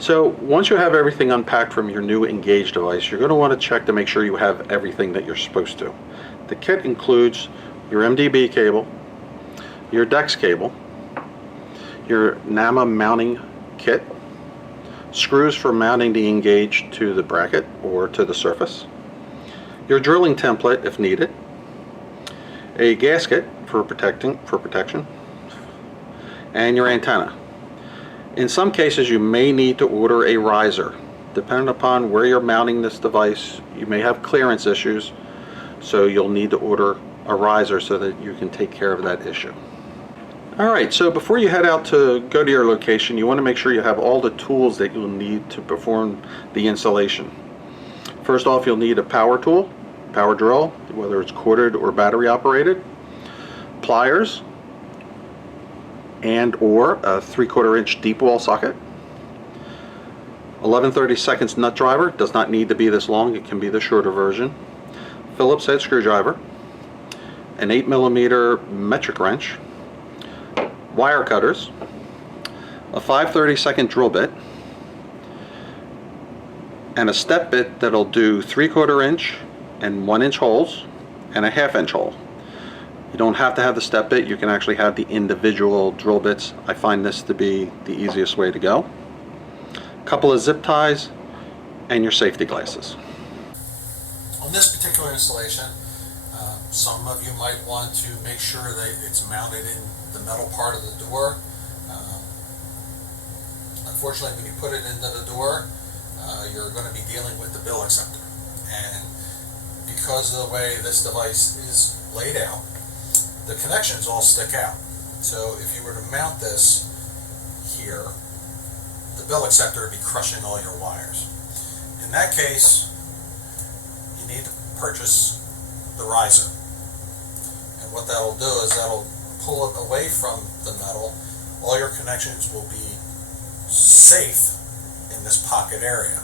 So once you have everything unpacked from your new Engage device, you're going to want to check to make sure you have everything that you're supposed to. The kit includes your MDB cable, your DEX cable, your NAMA mounting kit, screws for mounting the Engage to the bracket or to the surface, your drilling template if needed, a gasket for protection, and your antenna. In some cases you may need to order a riser. Depending upon where you're mounting this device, you may have clearance issues, so you'll need to order a riser so that you can take care of that issue. Alright, so before you head out to go to your location, you want to make sure you have all the tools that you'll need to perform the installation. First off, you'll need a power tool, power drill, whether it's corded or battery operated, pliers, and or a 3/4 inch deep wall socket. 11/32 nut driver, does not need to be this long, it can be the shorter version. Phillips head screwdriver, an 8mm metric wrench, wire cutters, a 5/32 drill bit, and a step bit that'll do 3/4 inch and 1 inch holes and a 1/2 inch hole. You don't have to have the step bit, you can actually have the individual drill bits. I find this to be the easiest way to go. A couple of zip ties and your safety glasses. On this particular installation, some of you might want to make sure that it's mounted in the metal part of the door. Unfortunately, when you put it into the door, you're going to be dealing with the bill acceptor. And because of the way this device is laid out, the connections all stick out. So if you were to mount this here, the bill acceptor would be crushing all your wires. In that case, you need to purchase the riser. And what that'll do is that'll pull it away from the metal. All your connections will be safe in this pocket area.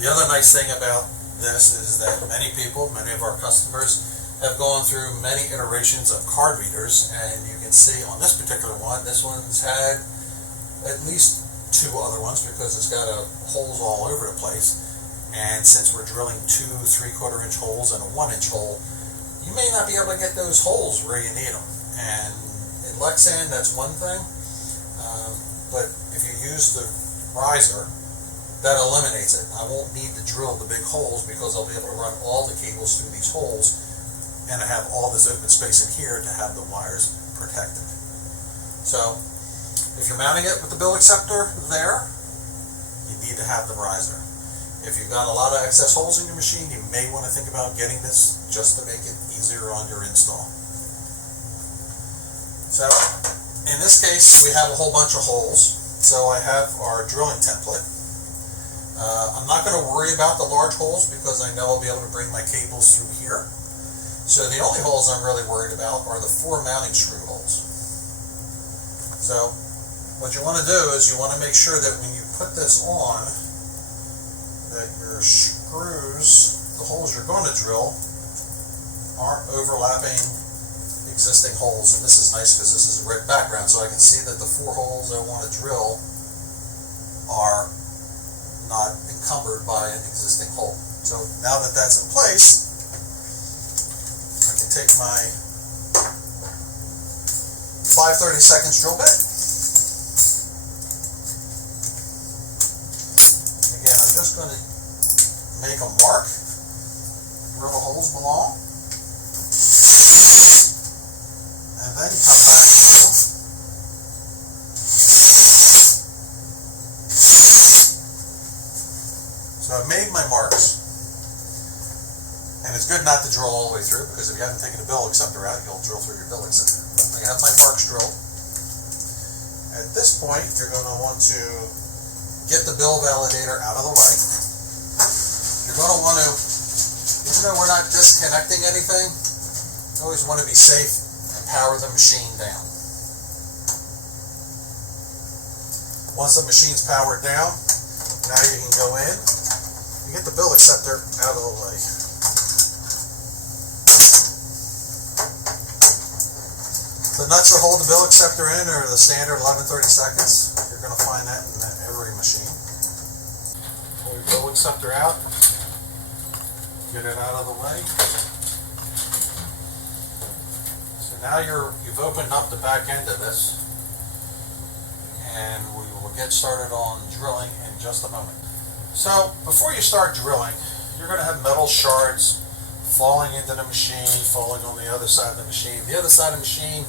The other nice thing about this is that many of our customers have gone through many iterations of card readers, and you can see on this particular one, this one's had at least 2 other ones because it's got holes all over the place. And since we're drilling 2 3/4 inch holes and a 1 inch hole, you may not be able to get those holes where you need them. And in Lexan, that's one thing, but if you use the riser, that eliminates it. I won't need to drill the big holes because I'll be able to run all the cables through these holes, and I have all this open space in here to have the wires protected. So if you're mounting it with the bill acceptor there, you need to have the riser. If you've got a lot of excess holes in your machine, you may want to think about getting this just to make it easier on your install. So in this case, we have a whole bunch of holes. So I have our drilling template. I'm not going to worry about the large holes because I know I'll be able to bring my cables through here. So the only holes I'm really worried about are the 4 mounting screw holes. So what you want to do is you want to make sure that when you put this on, that your screws, the holes you're going to drill, aren't overlapping existing holes. And this is nice because this is a red background, so I can see that the 4 holes I want to drill are not encumbered by an existing hole. So now that that's in place, I can take my 5/32 drill bit. Again, I'm just going to make a mark where the holes belong, and then come back. So I've made my marks, and it's good not to drill all the way through because if you haven't taken the bill acceptor out, you'll drill through your bill acceptor. But I have my marks drilled. At this point, you're going to want to get the bill validator out of the way. You're going to want to, even though we're not disconnecting anything, you always want to be safe and power the machine down. Once the machine's powered down, now you can go in. You get the bill acceptor out of the way. The nuts that hold the bill acceptor in are the standard 11/32. You're going to find that in every machine. your bill acceptor out. Get it out of the way. So now you've opened up the back end of this, and we will get started on drilling in just a moment. So before you start drilling, you're going to have metal shards falling into the machine, falling on the other side of the machine. The other side of the machine,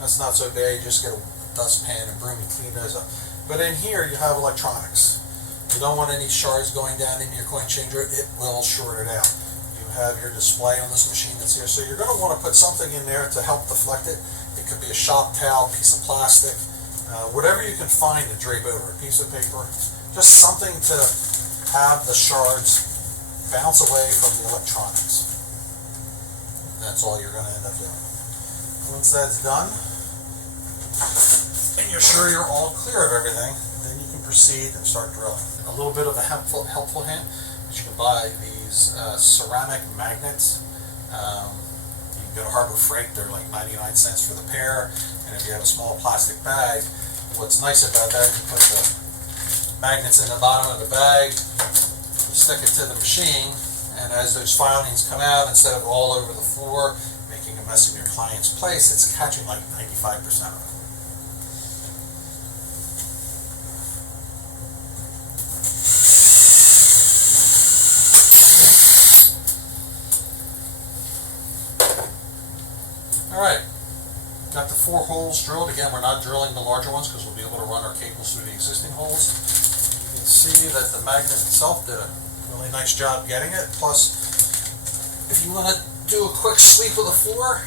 that's not so bad. You just get a dustpan and broom and clean those up. But in here you have electronics. You don't want any shards going down into your coin changer. It will short it out. You have your display on this machine that's here. So you're going to want to put something in there to help deflect it. It could be a shop towel, piece of plastic, whatever you can find to drape over, a piece of paper. Just something to have the shards bounce away from the electronics. That's all you're going to end up doing. Once that's done, and you're sure you're all clear of everything, then you can proceed and start drilling. A little bit of a helpful hint is you can buy these ceramic magnets. You can go to Harbor Freight, they're like 99 cents for the pair, and if you have a small plastic bag, what's nice about that, you put the magnets in the bottom of the bag, you stick it to the machine, and as those filings come out, instead of all over the floor, making a mess in your client's place, it's catching like 95% of it. Alright, got the 4 holes drilled. Again, we're not drilling the larger ones because we'll be able to run our cables through the existing holes. You can see that the magnet itself did a really nice job getting it. Plus, if you want to do a quick sweep of the floor,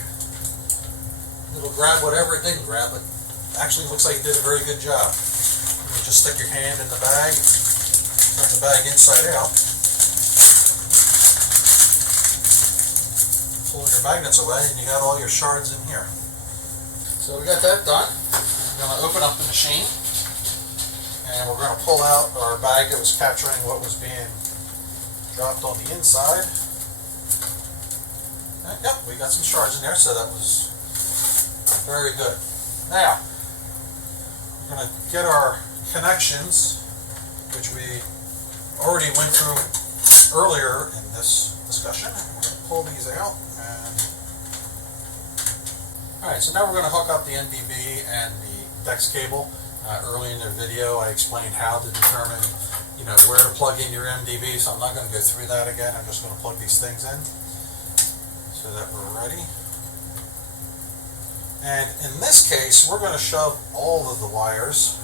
it'll grab whatever it didn't grab. It actually looks like it did a very good job. You just stick your hand in the bag, turn the bag inside out, pull your magnets away, and you got all your shards in here. So we got that done. We're going to open up the machine, and we're going to pull out our bag that was capturing what was being dropped on the inside. And yep, we got some shards in there, so that was very good. Now, we're going to get our connections, which we already went through earlier in this discussion. We're going to pull these out. Alright, so now we're going to hook up the NDB and the DEX cable. Early in the video I explained how to determine where to plug in your MDB, so I'm not going to go through that again. I'm just going to plug these things in so that we're ready. And in this case, we're going to shove all of the wires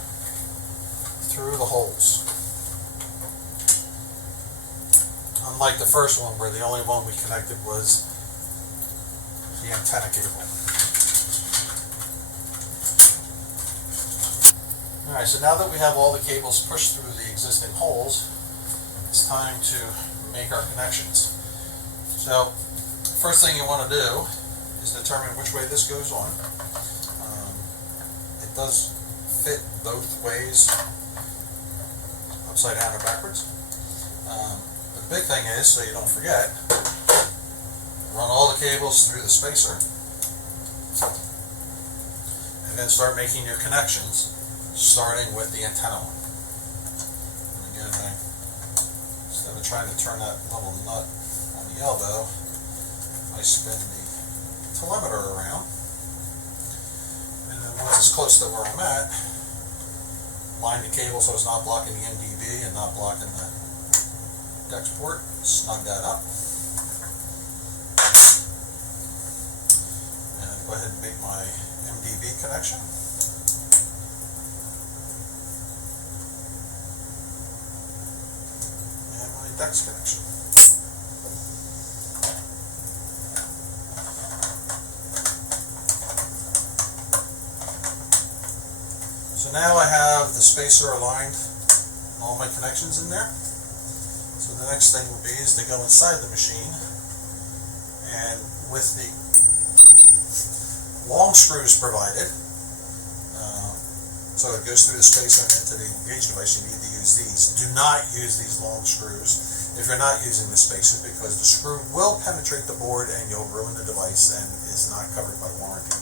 through the holes. Unlike the first one, where the only one we connected was the antenna cable. Alright, so now that we have all the cables pushed through the existing holes, it's time to make our connections. So, first thing you want to do is determine which way this goes on. It does fit both ways, upside down or backwards. The big thing is, so you don't forget, run all the cables through the spacer, and then start making your connections, starting with the antenna one. And again, instead of trying to turn that little nut on the elbow, I spin the telemeter around, and then once it's close to where I'm at, line the cable so it's not blocking the NDB and not blocking the DEX port, snug that up, and go ahead and make my MDB connection. DEX connection. So now I have the spacer aligned, all my connections in there. So the next thing will be is to go inside the machine, and with the long screws provided, so it goes through the spacer and into the engage device, you need to use these. Do not use these long screws if you're not using the spacer, because the screw will penetrate the board and you'll ruin the device and is not covered by warranty.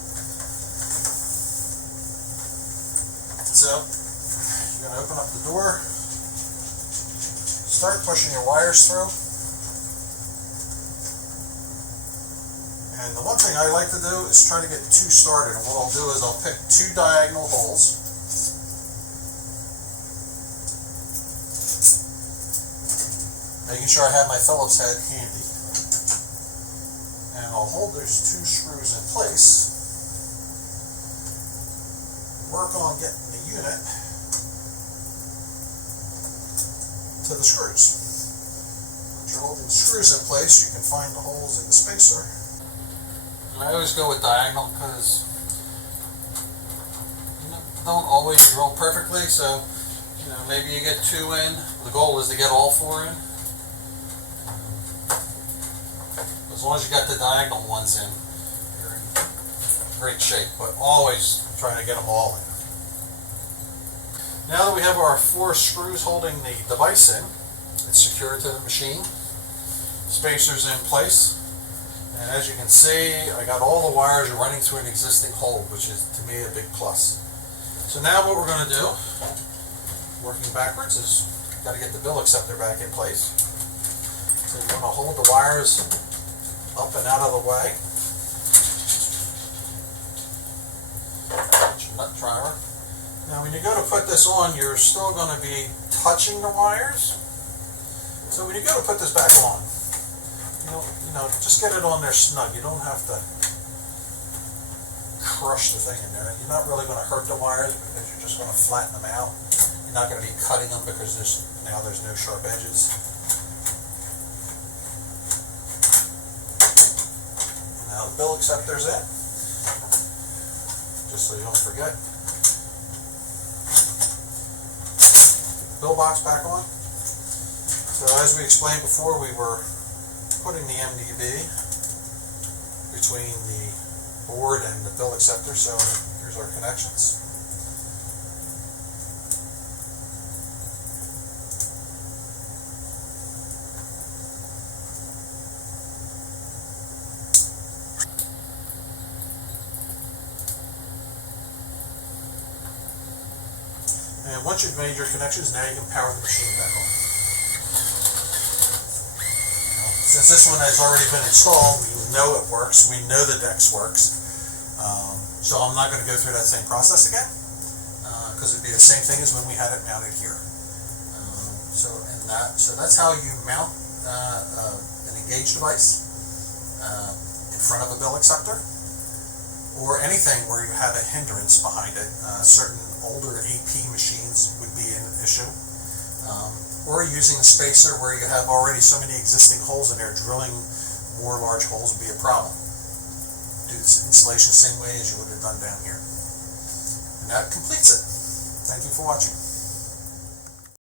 So, you're going to open up the door, start pushing your wires through. And the one thing I like to do is try to get two started. And what I'll do is I'll pick two diagonal holes. Making sure I have my Phillips head handy. And I'll hold those two screws in place. Work on getting the unit to the screws. Once you're holding the screws in place, you can find the holes in the spacer. And I always go with diagonal because don't always drill perfectly, so maybe you get two in. The goal is to get all four in. As long as you got the diagonal ones in, you're in great shape, but always trying to get them all in. Now that we have our four screws holding the device in, it's secured to the machine. Spacer's in place. And as you can see, I got all the wires running through an existing hole, which is to me a big plus. So now what we're going to do, working backwards, is got to get the bill acceptor back in place. So you want to hold the wires up and out of the way. Get your nut driver. Now when you go to put this on, you're still going to be touching the wires. So when you go to put this back on, just get it on there snug. You don't have to crush the thing in there. You're not really going to hurt the wires because you're just going to flatten them out. You're not going to be cutting them because there's no sharp edges. Now the bill acceptor's in, just so you don't forget. Bill box back on. So as we explained before, we were putting the MDB between the board and the bill acceptor, so here's our connections. And once you've made your connections, now you can power the machine back on. Since this one has already been installed, we know it works, we know the DEX works, so I'm not going to go through that same process again, because it'd be the same thing as when we had it mounted here. So that's how you mount an engaged device in front of a bill acceptor, or anything where you have a hindrance behind it. Certain older AP machines would be an issue. Or using a spacer where you have already so many existing holes in there, drilling more large holes would be a problem. Do this installation the same way as you would have done down here. And that completes it. Thank you for watching.